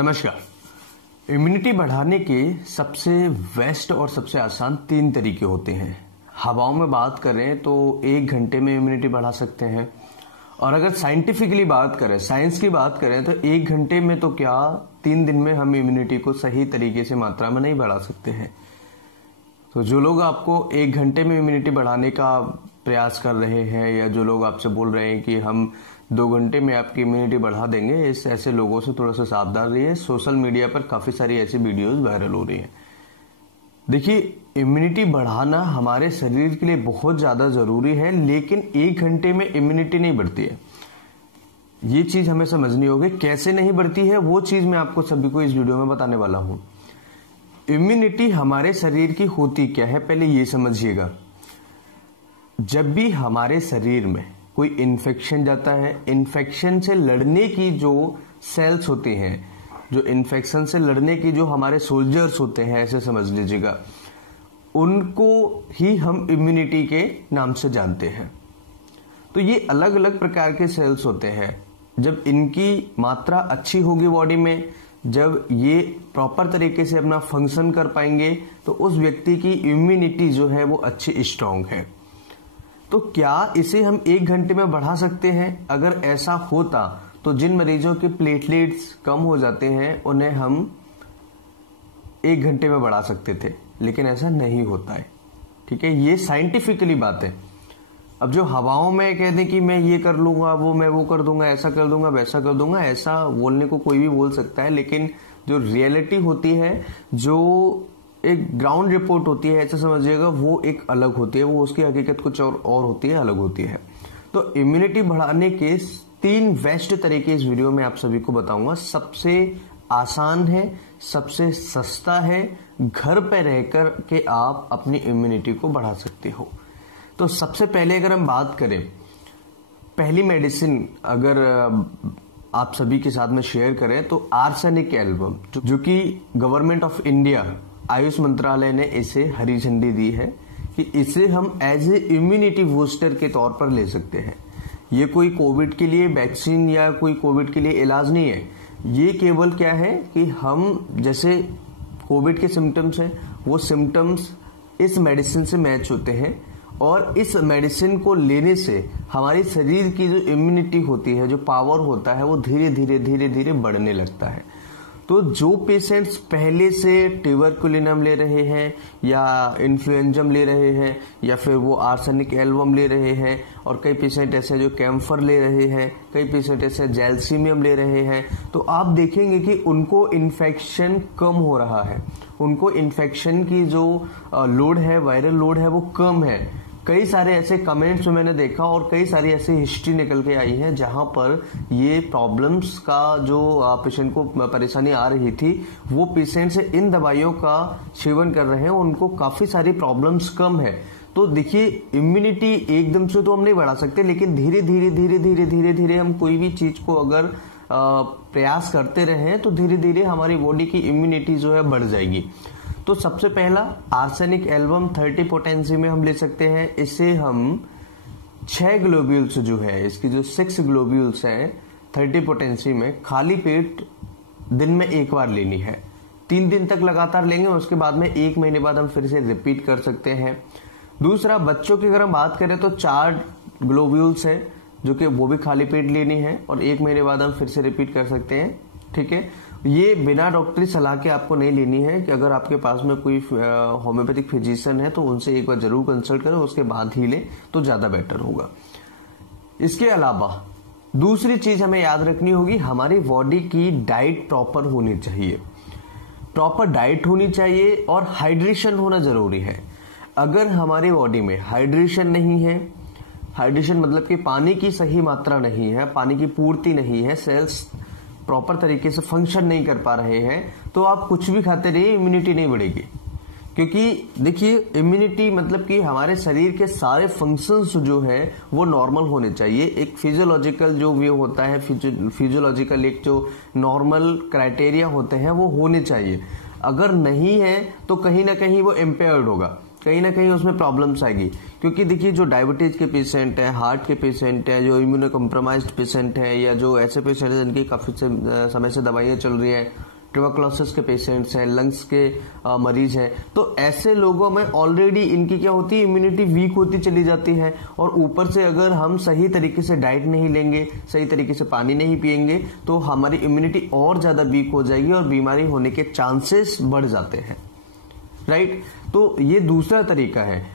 नमस्कार। इम्यूनिटी बढ़ाने के सबसे बेस्ट और सबसे आसान 3 तरीके होते हैं। हवाओं में बात करें तो 1 घंटे में इम्यूनिटी बढ़ा सकते हैं, और अगर साइंटिफिकली बात करें, साइंस की बात करें तो 1 घंटे में तो क्या 3 दिन में हम इम्यूनिटी को सही तरीके से मात्रा में नहीं बढ़ा सकते हैं। तो जो लोग आपको 1 घंटे में इम्यूनिटी बढ़ाने का प्रयास कर रहे हैं, या जो लोग आपसे बोल रहे हैं कि हम 2 घंटे में आपकी इम्यूनिटी बढ़ा देंगे, ऐसे लोगों से थोड़ा सा सावधान रहिए। सोशल मीडिया पर काफी सारी ऐसी वीडियोस वायरल हो रही हैं। देखिए, इम्यूनिटी बढ़ाना हमारे शरीर के लिए बहुत ज्यादा जरूरी है, लेकिन 1 घंटे में इम्यूनिटी नहीं बढ़ती है। ये चीज हमें समझनी होगी। कैसे नहीं बढ़ती है वो चीज मैं आपको सभी को इस वीडियो में बताने वाला हूं। इम्यूनिटी हमारे शरीर की होती क्या है, पहले ये समझिएगा। जब भी हमारे शरीर में कोई इन्फेक्शन जाता है, इन्फेक्शन से लड़ने की जो सेल्स होती हैं, जो इन्फेक्शन से लड़ने की जो हमारे सोल्जर्स होते हैं, ऐसे समझ लीजिएगा, उनको ही हम इम्यूनिटी के नाम से जानते हैं। तो ये अलग अलग प्रकार के सेल्स होते हैं। जब इनकी मात्रा अच्छी होगी बॉडी में, जब ये प्रॉपर तरीके से अपना फंक्शन कर पाएंगे, तो उस व्यक्ति की इम्यूनिटी जो है वो अच्छी स्ट्रांग है। तो क्या इसे हम 1 घंटे में बढ़ा सकते हैं? अगर ऐसा होता तो जिन मरीजों के प्लेटलेट्स कम हो जाते हैं उन्हें हम 1 घंटे में बढ़ा सकते थे, लेकिन ऐसा नहीं होता है। ठीक है, ये साइंटिफिकली बात है। अब जो हवाओं में कह दें कि मैं ये कर लूंगा, मैं वो कर दूंगा, ऐसा कर दूंगा, वैसा कर दूंगा, ऐसा बोलने को कोई भी बोल सकता है, लेकिन जो रियलिटी होती है, जो एक ग्राउंड रिपोर्ट होती है, ऐसा समझिएगा, वो एक अलग होती है। वो उसकी हकीकत कुछ और होती है, अलग होती है। तो इम्यूनिटी बढ़ाने के 3 बेस्ट तरीके इस वीडियो में आप सभी को बताऊंगा। सबसे आसान है, सबसे सस्ता है, घर पे रहकर के आप अपनी इम्यूनिटी को बढ़ा सकते हो। तो सबसे पहले अगर हम बात करें, पहली मेडिसिन अगर आप सभी के साथ में शेयर करें तो आर्सेनिक एल्बम, जो कि गवर्नमेंट ऑफ इंडिया, आयुष मंत्रालय ने इसे हरी झंडी दी है कि इसे हम एज ए इम्यूनिटी बूस्टर के तौर पर ले सकते हैं। ये कोई कोविड के लिए वैक्सीन या कोई कोविड के लिए इलाज नहीं है। ये केवल क्या है कि हम जैसे कोविड के सिम्टम्स हैं, वो सिम्टम्स इस मेडिसिन से मैच होते हैं, और इस मेडिसिन को लेने से हमारी शरीर की जो इम्यूनिटी होती है, जो पावर होता है, वो धीरे धीरे बढ़ने लगता है। तो जो पेशेंट्स पहले से ट्यूबरकुलिनम ले रहे हैं, या इन्फ्लुएंजम ले रहे हैं, या फिर वो आर्सेनिक एल्बम ले रहे हैं, और कई पेशेंट ऐसे जो कैम्फर ले रहे हैं, कई पेशेंट ऐसे जैल्सीमियम ले रहे हैं, तो आप देखेंगे कि उनको इन्फेक्शन कम हो रहा है। उनको इन्फेक्शन की जो लोड है, वायरल लोड है, वो कम है। कई सारे ऐसे कमेंट्स में मैंने देखा, और कई सारी ऐसी हिस्ट्री निकल के आई है जहां पर ये प्रॉब्लम्स का जो पेशेंट को परेशानी आ रही थी, वो पेशेंट से इन दवाइयों का सेवन कर रहे हैं, उनको काफी सारी प्रॉब्लम्स कम है। तो देखिए, इम्यूनिटी एकदम से तो हम नहीं बढ़ा सकते, लेकिन धीरे धीरे हम कोई भी चीज को अगर प्रयास करते रहे तो धीरे धीरे हमारी बॉडी की इम्यूनिटी जो है बढ़ जाएगी। तो सबसे पहला आर्सेनिक एल्बम 30 पोटेंसी में हम ले सकते हैं। इसे हम 6 ग्लोब्यूल्स जो है, इसकी जो 6 ग्लोब्यूल्स हैं 30 पोटेंसी में, खाली पेट दिन में 1 बार लेनी है। 3 दिन तक लगातार लेंगे, उसके बाद में 1 महीने बाद हम फिर से रिपीट कर सकते हैं। दूसरा, बच्चों की अगर हम बात करें तो 4 ग्लोब्यूल्स है, जो कि वो भी खाली पेट लेनी है, और 1 महीने बाद हम फिर से रिपीट कर सकते हैं। ठीक है, ये बिना डॉक्टरी सलाह के आपको नहीं लेनी है, कि अगर आपके पास में कोई होम्योपैथिक फिजिशियन है तो उनसे एक बार जरूर कंसल्ट करें, उसके बाद ही लें तो ज्यादा बेटर होगा। इसके अलावा दूसरी चीज हमें याद रखनी होगी, हमारी बॉडी की डाइट प्रॉपर होनी चाहिए। प्रॉपर डाइट होनी चाहिए, और हाइड्रेशन होना जरूरी है। अगर हमारी बॉडी में हाइड्रेशन नहीं है, हाइड्रेशन मतलब कि पानी की सही मात्रा नहीं है, पानी की पूर्ति नहीं है, सेल्स प्रॉपर तरीके से फंक्शन नहीं कर पा रहे हैं, तो आप कुछ भी खाते रहिए, इम्यूनिटी नहीं बढ़ेगी। क्योंकि देखिए, इम्यूनिटी मतलब कि हमारे शरीर के सारे फंक्शंस जो है वो नॉर्मल होने चाहिए। एक फिजियोलॉजिकल जो वे होता है, फिजियोलॉजिकल एक जो नॉर्मल क्राइटेरिया होते हैं वो होने चाहिए। अगर नहीं है तो कहीं ना कहीं वो इम्पेयर्ड होगा, कहीं ना कहीं उसमें प्रॉब्लम्स आएगी। क्योंकि देखिए, जो डायबिटीज के पेशेंट है, हार्ट के पेशेंट है, जो इम्यूनो कम्प्रोमाइज्ड पेशेंट है, या जो ऐसे पेशेंट हैं जिनकी काफी समय से दवाइयां चल रही हैं, ट्यूबरकुलोसिस के पेशेंट्स हैं, लंग्स के मरीज हैं, तो ऐसे लोगों में ऑलरेडी इनकी क्या होती है, इम्यूनिटी वीक होती चली जाती है। और ऊपर से अगर हम सही तरीके से डाइट नहीं लेंगे, सही तरीके से पानी नहीं पिएंगे, तो हमारी इम्यूनिटी और ज्यादा वीक हो जाएगी और बीमारी होने के चांसेस बढ़ जाते हैं, राइट। तो ये दूसरा तरीका है।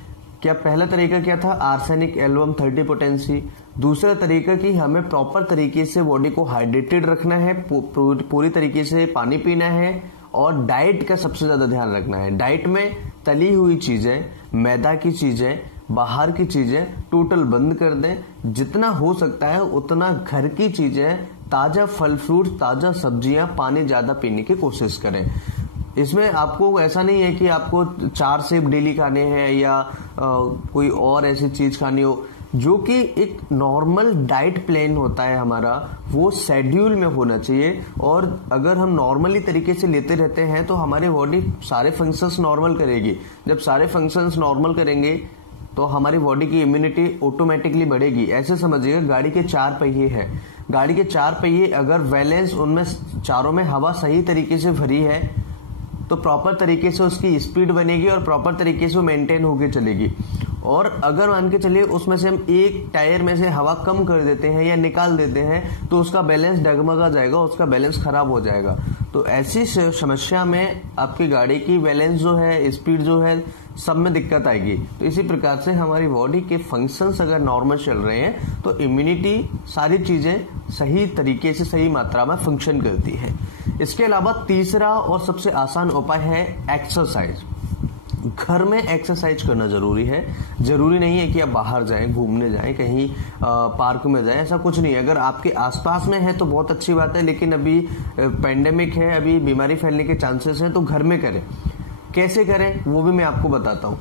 क्या पहला तरीका क्या था, आर्सेनिक एल्बम 30 पोटेंसी। दूसरा तरीका कि हमें प्रॉपर तरीके से बॉडी को हाइड्रेटेड रखना है, पूरी तरीके से पानी पीना है और डाइट का सबसे ज्यादा ध्यान रखना है। डाइट में तली हुई चीजें, मैदा की चीजें, बाहर की चीजें टोटल बंद कर दें। जितना हो सकता है उतना घर की चीजें, ताजा फल फ्रूट, ताजा सब्जियां, पानी ज्यादा पीने की कोशिश करें। इसमें आपको ऐसा नहीं है कि आपको 4 सेब डेली खाने हैं या कोई और ऐसी चीज खानी हो। जो कि एक नॉर्मल डाइट प्लान होता है हमारा, वो शेड्यूल में होना चाहिए। और अगर हम नॉर्मली तरीके से लेते रहते हैं तो हमारी बॉडी सारे फंक्शंस नॉर्मल करेगी। जब सारे फंक्शंस नॉर्मल करेंगे तो हमारी बॉडी की इम्यूनिटी ऑटोमेटिकली बढ़ेगी। ऐसे समझिएगा गाड़ी के 4 पहिए हैं, गाड़ी के 4 पहिए अगर बैलेंस, उनमें चारों में हवा सही तरीके से भरी है तो प्रॉपर तरीके से उसकी स्पीड बनेगी और प्रॉपर तरीके से वो मेंटेन होकर चलेगी। और अगर मान के चलिए उसमें से हम एक टायर में से हवा कम कर देते हैं या निकाल देते हैं तो उसका बैलेंस डगमगा जाएगा, उसका बैलेंस खराब हो जाएगा। तो ऐसी समस्या में आपकी गाड़ी की बैलेंस जो है, स्पीड जो है, सब में दिक्कत आएगी। तो इसी प्रकार से हमारी बॉडी के फंक्शंस अगर नॉर्मल चल रहे हैं तो इम्यूनिटी, सारी चीजें सही तरीके से, सही मात्रा में फंक्शन करती है। इसके अलावा तीसरा और सबसे आसान उपाय है एक्सरसाइज। घर में एक्सरसाइज करना जरूरी है। जरूरी नहीं है कि आप बाहर जाएं, घूमने जाएं, कहीं पार्क में जाएं, ऐसा कुछ नहीं है। अगर आपके आसपास में है तो बहुत अच्छी बात है, लेकिन अभी पेंडेमिक है, अभी बीमारी फैलने के चांसेस हैं, तो घर में करें। कैसे करें वो भी मैं आपको बताता हूँ।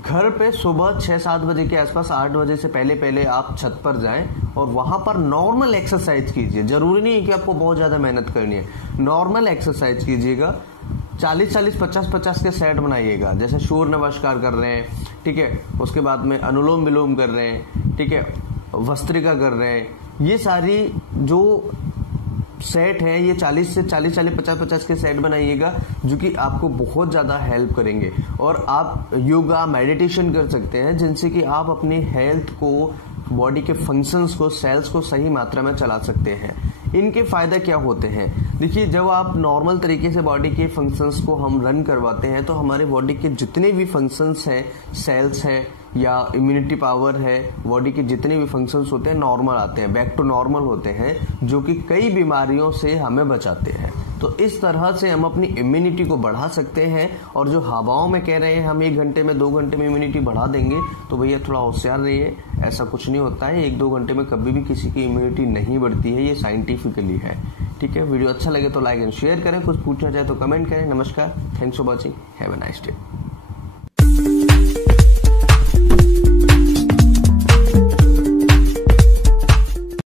घर पे सुबह 6-7 बजे के आसपास, 8 बजे से पहले पहले आप छत पर जाएं और वहां पर नॉर्मल एक्सरसाइज कीजिए। जरूरी नहीं है कि आपको बहुत ज्यादा मेहनत करनी है, नॉर्मल एक्सरसाइज कीजिएगा। 40-40, 50-50 के सेट बनाइएगा। जैसे सूर्य नमस्कार कर रहे हैं, ठीक है, उसके बाद में अनुलोम विलोम कर रहे हैं, ठीक है, भस्त्रिका कर रहे हैं। ये सारी जो सेट है, ये 40 से 40, 50-50 के सेट बनाइएगा, जो कि आपको बहुत ज्यादा हेल्प करेंगे। और आप योगा, मेडिटेशन कर सकते हैं, जिनसे कि आप अपनी हेल्थ को, बॉडी के फंक्शंस को, सेल्स को सही मात्रा में चला सकते हैं। इनके फायदे क्या होते हैं? देखिए, जब आप नॉर्मल तरीके से बॉडी के फंक्शंस को हम रन करवाते हैं तो हमारे बॉडी के जितने भी फंक्शंस हैं, सेल्स हैं या इम्यूनिटी पावर है, बॉडी के जितने भी फंक्शंस होते हैं नॉर्मल आते हैं, बैक टू नॉर्मल होते हैं, जो कि कई बीमारियों से हमें बचाते हैं। तो इस तरह से हम अपनी इम्यूनिटी को बढ़ा सकते हैं। और जो हवाओं में कह रहे हैं हम 1 घंटे में, 2 घंटे में इम्यूनिटी बढ़ा देंगे, तो भैया थोड़ा होशियार रहिए। ऐसा कुछ नहीं होता है, 1-2 घंटे में कभी भी किसी की इम्यूनिटी नहीं बढ़ती है, ये साइंटिफिकली है, ठीक है। वीडियो अच्छा लगे तो लाइक एंड शेयर करें, कुछ पूछना चाहे तो कमेंट करें। नमस्कार, thanks for watching, have a nice day.